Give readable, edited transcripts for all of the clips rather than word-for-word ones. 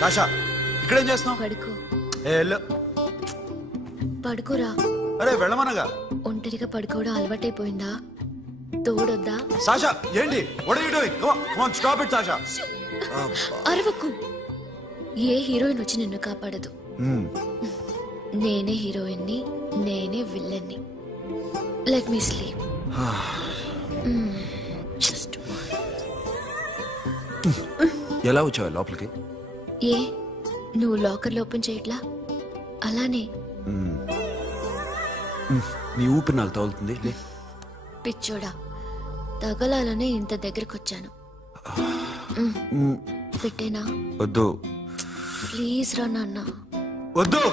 Sasha ఇక్కడేం చేస్తున్నావు? పడుకో. పడుకోరా. అరే వెళ్ళమనగా. ఒంటరిగా పడుకోవడం అలవాటైపోయిందా? తోడొద్దా? సాషా ఏంటి? What are you doing? Come on stop it Sasha. అరవకు. ఏ హీరోయిన్ వచ్చి నిన్ను కాపాడదు. నేనే హీరోయిన్ని, నేనే విల్లన్ని. Let me sleep. జస్ట్ ఎలా వచ్చావు లోపలికి? ఏ నువ్వు లాకర్లో ఓపెన్ చేయట్లా? అలానే. నీ ఊపిరి నాకు తగులుతుంది. పిచ్చోడా, తగలాలనే ఇంత దగ్గరకొచ్చాను. పెట్టేనా? వద్దు ప్లీజ్ రా నాన్న. వద్దు.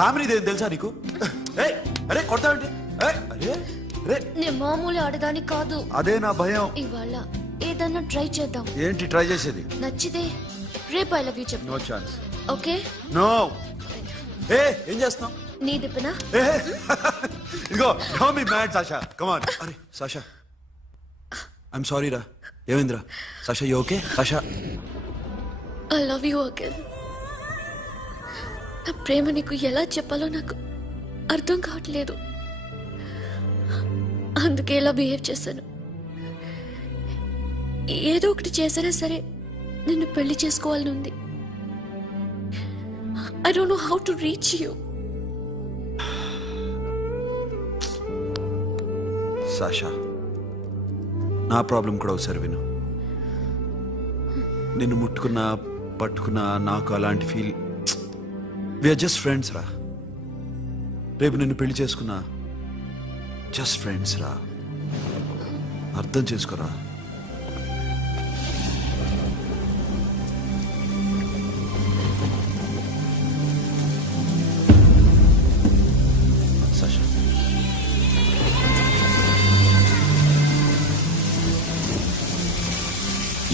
కామినీదేం తెలుసా నీకు? అరే కొడతావంటే? నే మామూలు ఆడదాని కాదు. అదే నా భయం. ఇవాళ ఏదన్నా ట్రై చేద్దాం. ఏంటి ట్రై చేసేది? నచ్చితే రేపు ఐ లవ్ యూ చెప్పు. No chance. ఓకే? నో. ఏం చేస్తున్నావు? నీ దిప్పనా? ఇదిగో don't be mad Sasha. Come on. అరే సాషా ఐమ్ సారీ రా. ఏమైందిరా? Sasha you okay? Sasha I love you again. నా ప్రేమ నీకు ఎలా చెప్పాలో నాకు అర్థం కావట్లేదు. అందుకే ఇలా బిహేవ్ చేశాను. ఏదో ఒకటి చేసినా సరే నిన్ను పెళ్లి చేసుకోవాలని ఉంది. I don't know how to reach you. Sasha నా ప్రాబ్లం కూడా ఒకసారి విను. నిన్ను ముట్టుకున్నా పట్టుకున్నా నాకు అలాంటి ఫీల్. వీఆర్ జస్ట్ ఫ్రెండ్స్ రా. రేపు నిన్ను పెళ్లి చేసుకున్నా జస్ట్ ఫ్రెండ్స్ రా. అర్థం చేసుకోరా. సాషా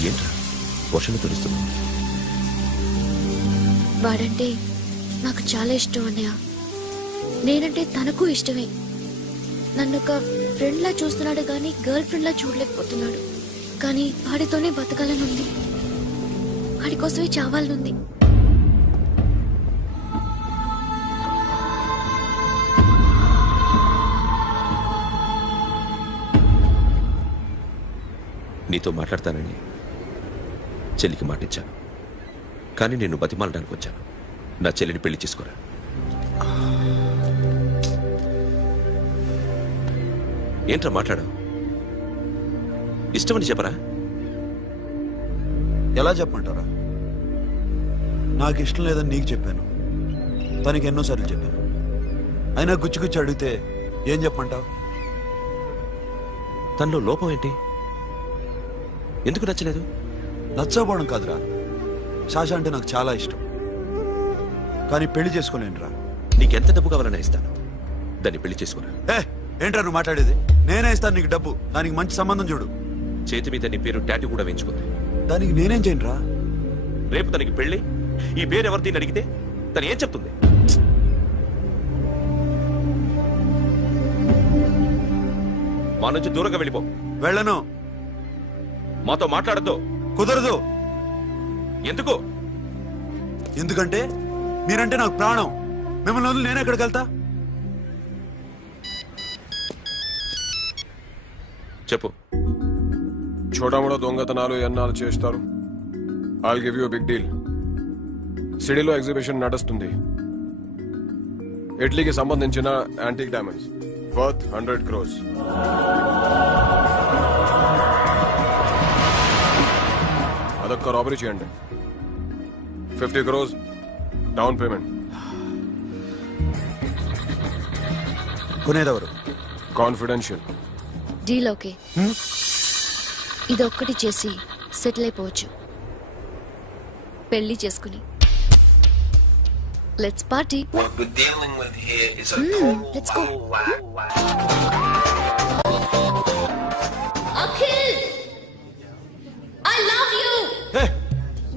ఏంట్రా వర్షంలో తెలుస్తున్నా? వాడంటే నాకు చాలా ఇష్టం అన్నయ్య. నేనంటే తనకు ఇష్టమే. నన్ను ఒక ఫ్రెండ్ లా చూస్తున్నాడు కానీ గర్ల్ ఫ్రెండ్ లా చూడలేకపోతున్నాడు. కానీ వాడితోనే బతకాలని ఉంది. వాడి కోసమే చావాలనుంది. నీతో మాట్లాడతానని చెల్లికి మాటిచ్చాను, కానీ నేను బతిమాలడానికి వచ్చాను. నా చెల్లిని పెళ్లి చేసుకోరా. ఏంట్రా మాట్లాడావు? ఇష్టమని చెప్పరా? ఎలా చెప్పమంటారా? నాకు ఇష్టం లేదని నీకు చెప్పాను, తనకి ఎన్నోసార్లు చెప్పాను. అయినా గుచ్చి అడిగితే ఏం చెప్పమంటావు? తనలో లోపం ఏంటి? ఎందుకు నచ్చలేదు? నచ్చకపోవడం కాదురా, సాషా అంటే నాకు చాలా ఇష్టం, కానీ పెళ్లి చేసుకోలేనురా. నీకెంత డబ్బు కావాలన్నా ఇస్తాను, దాన్ని పెళ్లి చేసుకోరా. ఏంట్రా నువ్వు మాట్లాడేది? నేనే ఇస్తాను నీకు డబ్బు, దానికి మంచి సంబంధం చూడు. చేతి మీద నీ పేరు టాటూ కూడా వేయించుకుంది. దానికి నేనేం చేయనురా? రేపు తనకి పెళ్లి ఈ పేరు ఎవరిని అడిగితే తను ఏం చెప్తుంది? మా నుంచి దూరంగా వెళ్ళిపో. వెళ్ళను. మాతో మాట్లాడద్దు. కుదరదు. ఎందుకు? ఎందుకంటే మీరంటే నాకు ప్రాణం. మిమ్మల్ని వదిలి నేను ఎక్కడికి వెళ్తా? చెప్పు. చోటామోటా దొంగతనాలు ఎన్నాళ్ళు చేస్తారు? I'll give you big deal. సిటీలో ఎగ్జిబిషన్ నడుస్తుంది. ఇటలీకి సంబంధించిన యాంటిక్ డైమండ్స్ వర్త్ 100 crores. అదొక్క రాబరీ చేయండి. 50 crores డౌన్ పేమెంట్. కొనేదెవరు? కాన్ఫిడెన్షియల్. Deal okay. ఇదొక్కటి చేసి సెటిల్ అయిపోవచ్చు. పెళ్లి చేసుకుని let's party. What we're dealing with here is a total let's go. Akhil, I love you.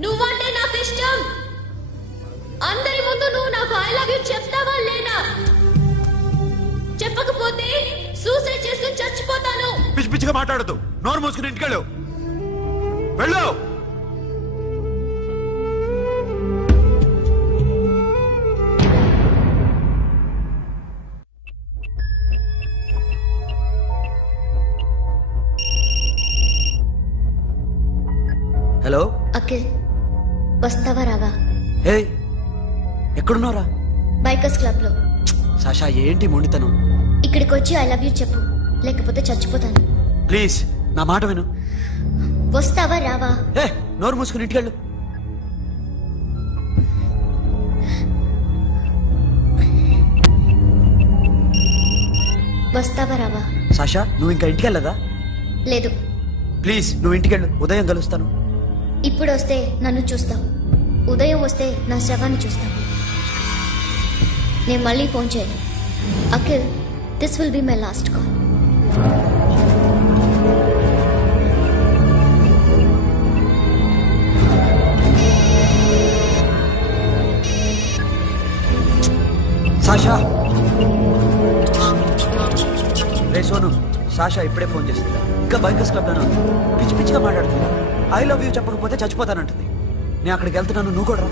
నువ్వంటే నాకు ఇష్టం. అందరి ముందు నువ్వు నాకు ఐ లవ్ యు చెప్తావా లేదా? చెప్పకపోతే సూసైడ్ చేసుకుని చచ్చిపోతాను. పిచ్చి పిచ్చిగా మాట్లాడదు. నోరు మూసుకుని ఇంటికెళ్ళు. వెళ్ళు. హలో అఖిల్ వస్తావా రావా? హే, ఎక్కడున్నారా? బైకర్స్ క్లబ్ లో. సాషా, ఏంటి మొండితనం? ఇక్కడికి వచ్చి ఐ లవ్ యూ చెప్పు, లేకపోతే చచ్చిపోతాను. ప్లీజ్ నా మాట విను. వస్తావా రావా? హే, నోరు మూసుకుని ఇంటికెళ్ళు. వస్తావా రావా? సాషా, నువ్వు ఇంకా ఇంటికెళ్ళదా? లేదు. ప్లీజ్ నువ్వు ఇంటికెళ్ళు, ఉదయం కలుస్తాను. ఇప్పుడు వస్తే నన్ను చూస్తావు, ఉదయం వస్తే నా శవాన్ని చూస్తావు. నేను మళ్ళీ ఫోన్ చేయను. Akhil, this will be my last call. Sasha, ray Sonu, Sasha ఇప్పుడే ఫోన్ చేస్తుంది. ఇంకా బైకర్స్ క్లబ్ లోనే ఉంది. పిచ్చి పిచ్చిగా మాట్లాడుతుంది. ఐ లవ్ యూ చెప్పకపోతే చచ్చిపోతానంటుంది. నేను అక్కడికి వెళ్తున్నాను, నువ్వు కూడా రా.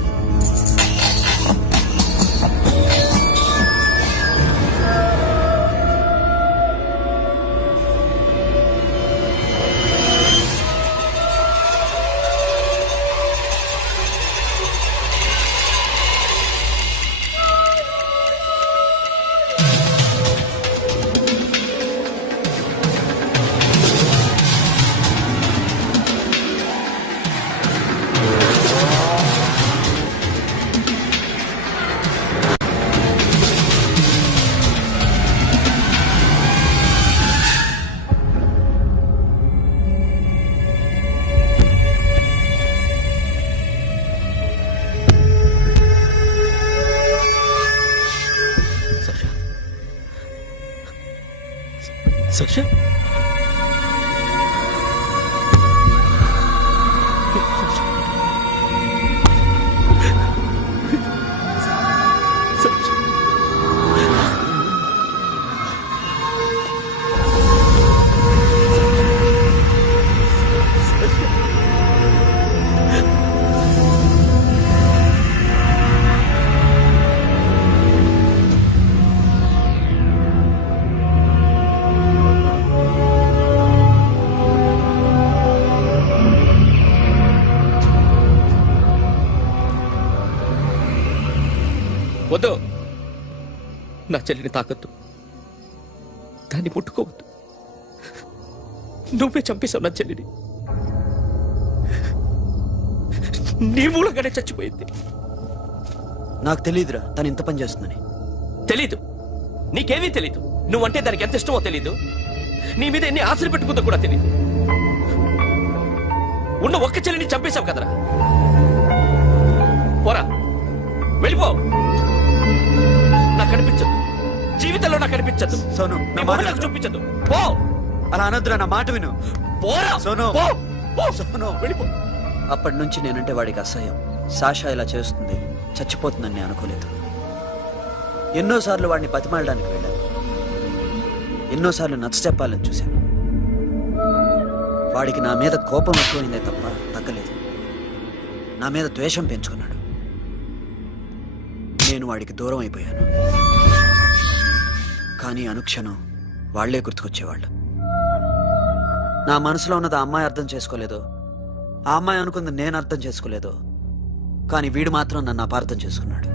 సాక్షా, వద్దు. నా చెల్లిని తాకద్దు, దాన్ని ముట్టుకోవద్దు. నువ్వే చంపేశావు నా చెల్లిని. నీ మూలంగానే చచ్చిపోయింది. నాకు తెలియదురా తను ఇంత పని చేస్తుందని. తెలీదు, నీకేమీ తెలీదు. నువ్వంటే దానికి ఎంత ఇష్టమో తెలీదు. నీ మీద ఎన్ని ఆశలు పెట్టుకుందో కూడా తెలీదు. ఉన్న ఒక్క చెల్లిని చంపేశావు కదరా. పోరా, వెళ్ళిపో. నాకు కనిపించదు, జీవితంలో నాకు కనిపించదు. సోను, నీ మొహం నాకు చూపించదు. పో. అలా అనొద్దురా, నా మాట విను. పోరా సోను. పో. పో. సోను, వెళ్ళిపో. అప్పటి నుంచి నేనంటే వాడికి అసహ్యం. సాషా ఇలా చేస్తుంది, చచ్చిపోతుందని నేను అనుకోలేదు. ఎన్నోసార్లు వాడిని బతిమాలడానికి వెళ్ళాను, ఎన్నోసార్లు నచ్చ చెప్పాలని చూశాను. వాడికి నా మీద కోపం ఎక్కువైందే తప్ప తగ్గలేదు. నా మీద ద్వేషం పెంచుకున్నాడు. నేను వాడికి దూరం అయిపోయాను. కానీ అనుక్షణం వాళ్లే గుర్తుకొచ్చేవాళ్ళు. నా మనసులో ఉన్నది ఆ అమ్మాయి అర్థం చేసుకోలేదో, ఆ అమ్మాయి అనుకుంది నేను అర్థం చేసుకోలేదో, కానీ వీడు మాత్రం నన్ను అపార్థం చేసుకున్నాడు.